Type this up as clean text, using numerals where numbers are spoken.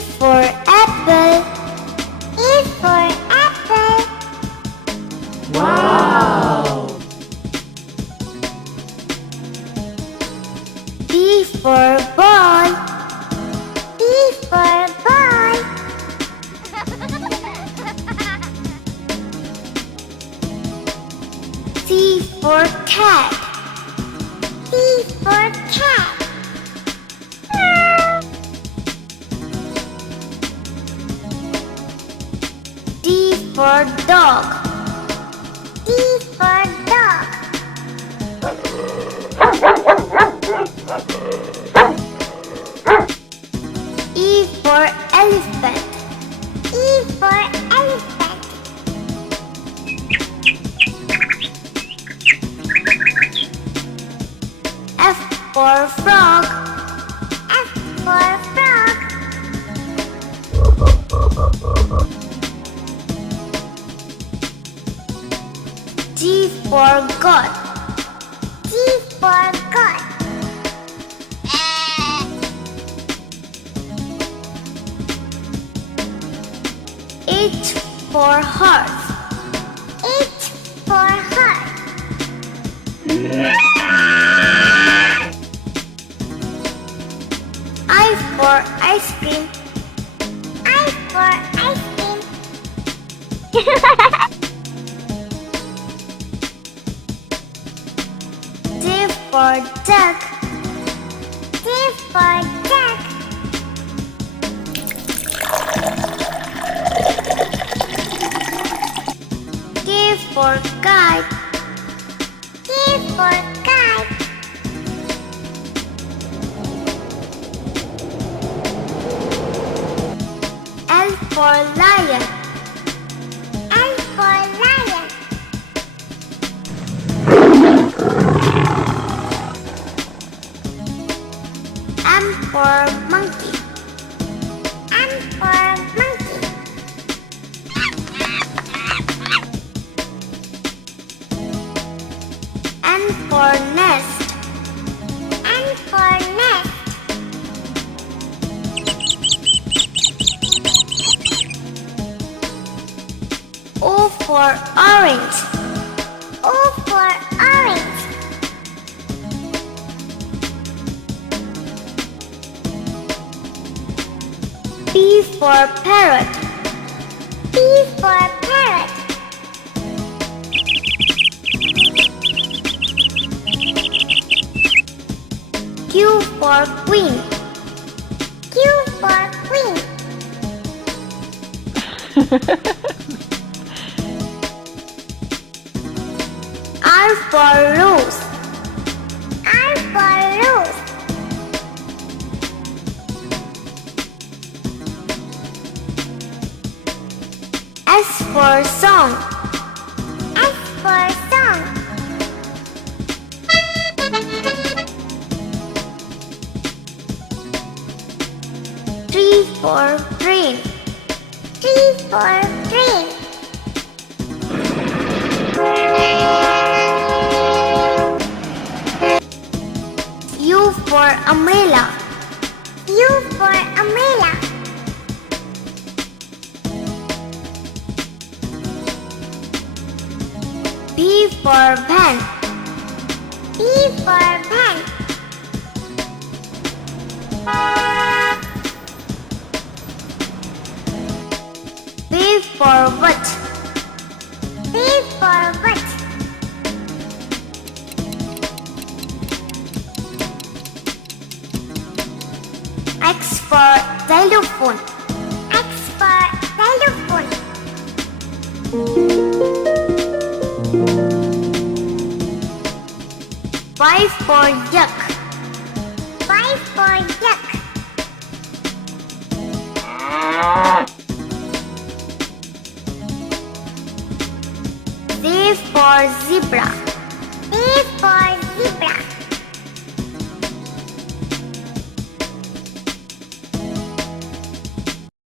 for apple. A for apple. Wow! B for ball. B for ball. C for cat. C for cat. D for dog. D for dog. E for elephant. E for elephant. F for frog. F for frog. G for God. G for God. H for horse. H for horse. I for ice cream. I for ice cream. J for duck. J for duck. K for kite. K for kite. L for lion. L for lion. M for monkey. M for monkey. N for nest. N for nest. O for orange. O for orange. P for parrot. P for parrot. Q for queen. Q for queen. R for rose. R for rose. S for song. S for song. T for train. T for train. U for umbrella. U for umbrella. P for pen. P for pen. V for what? V for what? X for xylophone. X for xylophone. Y for yuck. Y for yuck. Z for zebra. Z for zebra.